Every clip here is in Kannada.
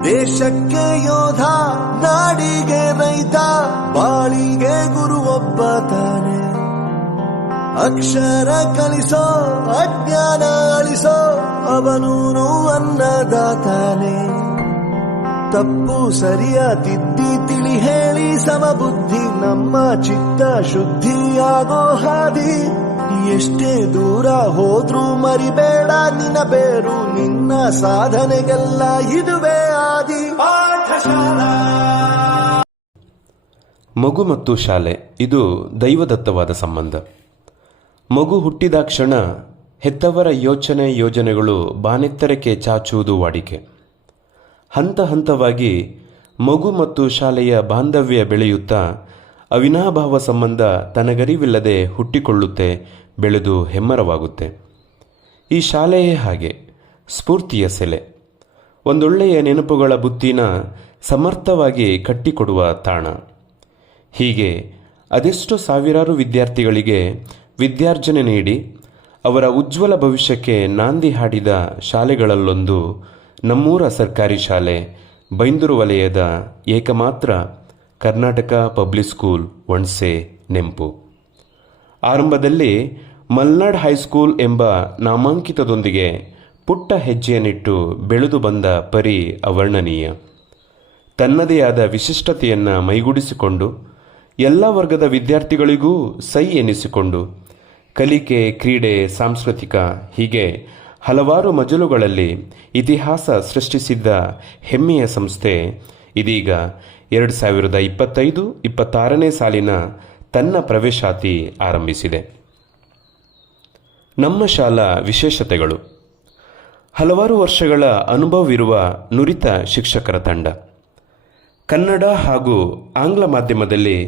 ದೇಶಕ್ಕೆ ಯೋಧ, ನಾಡಿಗೆ ರೈತ, ಬಾಳಿಗೆ ಗುರು ಒಬ್ಬ ತಾನೆ. ಅಕ್ಷರ ಕಲಿಸೋ, ಅಜ್ಞಾನ ಅಳಿಸೋ, ಅವನೂನು ಅನ್ನದಾತಾನೆ. ತಪ್ಪು ಸರಿಯ ತಿದ್ದಿ ತಿಳಿ ಹೇಳಿ ಸಮಬುದ್ಧಿ, ನಮ್ಮ ಚಿತ್ತ ಶುದ್ಧಿಯಾಗೋ ಹಾದಿ. ಎಷ್ಟೇ ದೂರ ಹೋದ್ರೂ ಮರಿಬೇಡ ನಿನ್ನ ಬೇರು, ನಿನ್ನ ಸಾಧನೆಗೆಲ್ಲ ಇದುವೇ ಆದಿ. ಪಾಠಶಾಲಾ. ಮಗು ಮತ್ತು ಶಾಲೆ ಇದು ದೈವದತ್ತವಾದ ಸಂಬಂಧ. ಮಗು ಹುಟ್ಟಿದಾಕ್ಷಣ ಹೆತ್ತವರ ಯೋಜನೆಗಳು ಬಾನೆತ್ತರಕ್ಕೆ ಚಾಚುವುದು ವಾಡಿಕೆ. ಹಂತ ಹಂತವಾಗಿ ಮಗು ಮತ್ತು ಶಾಲೆಯ ಬಾಂಧವ್ಯ ಬೆಳೆಯುತ್ತಾ ಅವಿನಾಭಾವ ಸಂಬಂಧ ತನಗರಿವಿಲ್ಲದೆ ಹುಟ್ಟಿಕೊಳ್ಳುತ್ತೆ, ಬೆಳೆದು ಹೆಮ್ಮರವಾಗುತ್ತೆ. ಈ ಶಾಲೆಯೇ ಹಾಗೆ, ಸ್ಫೂರ್ತಿಯ ಸೆಲೆ, ಒಂದೊಳ್ಳೆಯ ನೆನಪುಗಳ ಬುತ್ತಿನ ಸಮರ್ಥವಾಗಿ ಕಟ್ಟಿಕೊಡುವ ತಾಣ. ಹೀಗೆ ಅದೆಷ್ಟು ಸಾವಿರಾರು ವಿದ್ಯಾರ್ಥಿಗಳಿಗೆ ವಿದ್ಯಾರ್ಜನೆ ನೀಡಿ ಅವರ ಉಜ್ವಲ ಭವಿಷ್ಯಕ್ಕೆ ನಾಂದಿ ಹಾಡಿದ ಶಾಲೆಗಳಲ್ಲೊಂದು ನಮ್ಮೂರ ಸರ್ಕಾರಿ ಶಾಲೆ, ಬೈಂದೂರು ವಲಯದ ಏಕಮಾತ್ರ ಕರ್ನಾಟಕ ಪಬ್ಲಿಕ್ ಸ್ಕೂಲ್ ವಣ್ಸೆ ನೆಂಪು. ಆರಂಭದಲ್ಲಿ ಮಲ್ನಾಡ್ ಹೈಸ್ಕೂಲ್ ಎಂಬ ನಾಮಾಂಕಿತದೊಂದಿಗೆ ಪುಟ್ಟ ಹೆಜ್ಜೆಯನ್ನಿಟ್ಟು ಬೆಳೆದು ಬಂದ ಪರಿ ಅವರ್ಣನೀಯ. ತನ್ನದೇ ಆದ ವಿಶಿಷ್ಟತೆಯನ್ನು ಮೈಗೂಡಿಸಿಕೊಂಡು ಎಲ್ಲ ವರ್ಗದ ವಿದ್ಯಾರ್ಥಿಗಳಿಗೂ ಸೈ ಎನಿಸಿಕೊಂಡು ಕಲಿಕೆ, ಕ್ರೀಡೆ, ಸಾಂಸ್ಕೃತಿಕ ಹೀಗೆ ಹಲವಾರು ಮಜಲುಗಳಲ್ಲಿ ಇತಿಹಾಸ ಸೃಷ್ಟಿಸಿದ್ದ ಹೆಮ್ಮೆಯ ಸಂಸ್ಥೆ ಇದೀಗ 2025-26ನೇ ಸಾಲಿನ ತನ್ನ ಪ್ರವೇಶಾತಿ ಆರಂಭಿಸಿದೆ. ನಮ್ಮ ಶಾಲಾ ವಿಶೇಷತೆಗಳು: ಹಲವಾರು ವರ್ಷಗಳ ಅನುಭವವಿರುವ ನುರಿತ ಶಿಕ್ಷಕರ ತಂಡ, ಕನ್ನಡ ಹಾಗೂ ಆಂಗ್ಲ ಮಾಧ್ಯಮದಲ್ಲಿ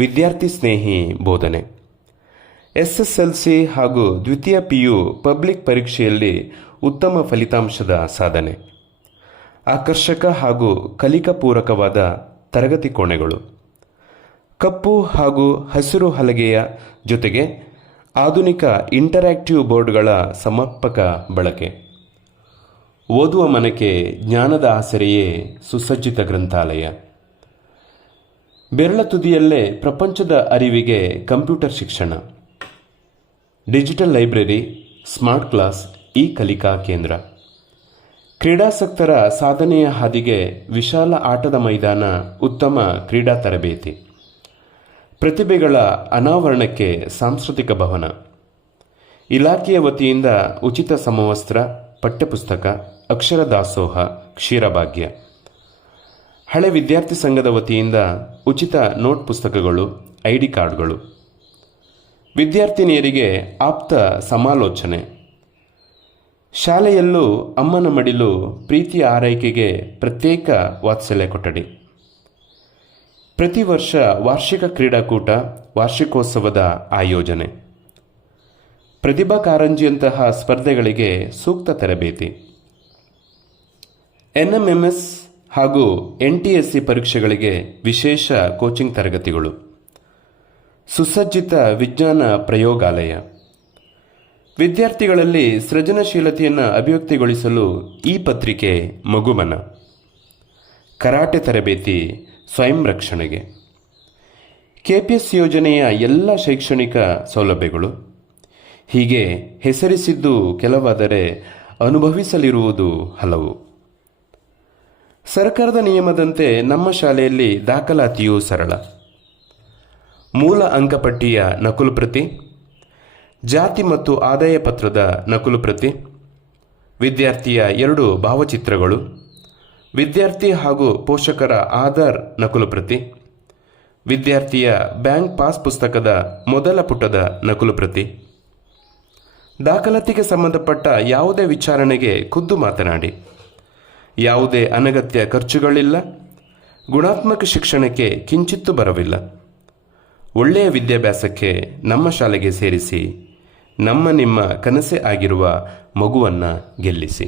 ವಿದ್ಯಾರ್ಥಿ ಸ್ನೇಹಿ ಬೋಧನೆ, SSLC ಹಾಗೂ ದ್ವಿತೀಯ PU ಪಬ್ಲಿಕ್ ಪರೀಕ್ಷೆಯಲ್ಲಿ ಉತ್ತಮ ಫಲಿತಾಂಶದ ಸಾಧನೆ, ಆಕರ್ಷಕ ಹಾಗೂ ಕಲಿಕಾಪೂರಕವಾದ ತರಗತಿ ಕೋಣೆಗಳು, ಕಪ್ಪು ಹಾಗೂ ಹಸಿರು ಹಲಗೆಯ ಜೊತೆಗೆ ಆಧುನಿಕ ಇಂಟರಾಕ್ಟಿವ್ ಬೋರ್ಡ್ಗಳ ಸಮರ್ಪಕ ಬಳಕೆ, ಓದುವ ಮನಕ್ಕೆ ಜ್ಞಾನದ ಆಸರೆಯೇ ಸುಸಜ್ಜಿತ ಗ್ರಂಥಾಲಯ, ಬೆರಳ ತುದಿಯಲ್ಲೇ ಪ್ರಪಂಚದ ಅರಿವಿಗೆ ಕಂಪ್ಯೂಟರ್ ಶಿಕ್ಷಣ, ಡಿಜಿಟಲ್ ಲೈಬ್ರರಿ, ಸ್ಮಾರ್ಟ್ ಕ್ಲಾಸ್, ಈ ಕಲಿಕಾ ಕೇಂದ್ರ, ಕ್ರೀಡಾಸಕ್ತರ ಸಾಧನೆಯ ಹಾದಿಗೆ ವಿಶಾಲ ಆಟದ ಮೈದಾನ, ಉತ್ತಮ ಕ್ರೀಡಾ ತರಬೇತಿ, ಪ್ರತಿಭೆಗಳ ಅನಾವರಣಕ್ಕೆ ಸಾಂಸ್ಕೃತಿಕ ಭವನ, ಇಲಾಖೆಯ ವತಿಯಿಂದ ಉಚಿತ ಸಮವಸ್ತ್ರ, ಪಠ್ಯಪುಸ್ತಕ, ಅಕ್ಷರ ದಾಸೋಹ, ಕ್ಷೀರಭಾಗ್ಯ, ಹಳೆ ವಿದ್ಯಾರ್ಥಿ ಸಂಘದ ವತಿಯಿಂದ ಉಚಿತ ನೋಟ್ ಪುಸ್ತಕಗಳು, ID ಕಾರ್ಡ್ಗಳು, ವಿದ್ಯಾರ್ಥಿನಿಯರಿಗೆ ಆಪ್ತ ಸಮಾಲೋಚನೆ, ಶಾಲೆಯಲ್ಲೂ ಅಮ್ಮನ ಮಡಿಲು, ಪ್ರೀತಿಯ ಆರೈಕೆಗೆ ಪ್ರತ್ಯೇಕ ವಾತ್ಸಲ್ಯ ಕೊಠಡಿ, ಪ್ರತಿ ವರ್ಷ ವಾರ್ಷಿಕ ಕ್ರೀಡಾಕೂಟ, ವಾರ್ಷಿಕೋತ್ಸವದ ಆಯೋಜನೆ, ಪ್ರತಿಭಾ ಕಾರಂಜಿಯಂತಹ ಸ್ಪರ್ಧೆಗಳಿಗೆ ಸೂಕ್ತ ತರಬೇತಿ, NMMS ಹಾಗೂ NTSC ಪರೀಕ್ಷೆಗಳಿಗೆ ವಿಶೇಷ ಕೋಚಿಂಗ್ ತರಗತಿಗಳು, ಸುಸಜ್ಜಿತ ವಿಜ್ಞಾನ ಪ್ರಯೋಗಾಲಯ, ವಿದ್ಯಾರ್ಥಿಗಳಲ್ಲಿ ಸೃಜನಶೀಲತೆಯನ್ನು ಅಭಿವ್ಯಕ್ತಿಗೊಳಿಸಲು ಈ ಪತ್ರಿಕೆ ಮಗುಮನ, ಕರಾಟೆ ತರಬೇತಿ, ಸ್ವಯಂ ರಕ್ಷಣೆಗೆ, KPS ಯೋಜನೆಯ ಎಲ್ಲ ಶೈಕ್ಷಣಿಕ ಸೌಲಭ್ಯಗಳು. ಹೀಗೆ ಹೆಸರಿಸಿದ್ದು ಕೆಲವಾದರೆ ಅನುಭವಿಸಲಿರುವುದು ಹಲವು. ಸರ್ಕಾರದ ನಿಯಮದಂತೆ ನಮ್ಮ ಶಾಲೆಯಲ್ಲಿ ದಾಖಲಾತಿಯೂ ಸರಳ. ಮೂಲ ಅಂಕಪಟ್ಟಿಯ ನಕಲು ಪ್ರತಿ, ಜಾತಿ ಮತ್ತು ಆದಾಯ ಪತ್ರದ ನಕಲು ಪ್ರತಿ, ವಿದ್ಯಾರ್ಥಿಯ 2 ಭಾವಚಿತ್ರಗಳು, ವಿದ್ಯಾರ್ಥಿ ಹಾಗೂ ಪೋಷಕರ ಆಧಾರ್ ನಕಲು ಪ್ರತಿ, ವಿದ್ಯಾರ್ಥಿಯ ಬ್ಯಾಂಕ್ ಪಾಸ್ ಪುಸ್ತಕದ ಮೊದಲ ಪುಟದ ನಕಲು ಪ್ರತಿ. ದಾಖಲಾತಿಗೆ ಸಂಬಂಧಪಟ್ಟ ಯಾವುದೇ ವಿಚಾರಣೆಗೆ ಖುದ್ದು ಮಾತನಾಡಿ. ಯಾವುದೇ ಅನಗತ್ಯ ಖರ್ಚುಗಳಿಲ್ಲ. ಗುಣಾತ್ಮಕ ಶಿಕ್ಷಣಕ್ಕೆ ಕಿಂಚಿತ್ತೂ ಬರವಿಲ್ಲ. ಒಳ್ಳೆಯ ವಿದ್ಯಾಭ್ಯಾಸಕ್ಕೆ ನಮ್ಮ ಶಾಲೆಗೆ ಸೇರಿಸಿ. ನಿಮ್ಮ ಕನಸೇ ಆಗಿರುವ ಮಗುವನ್ನು ಗೆಲ್ಲಿಸಿ.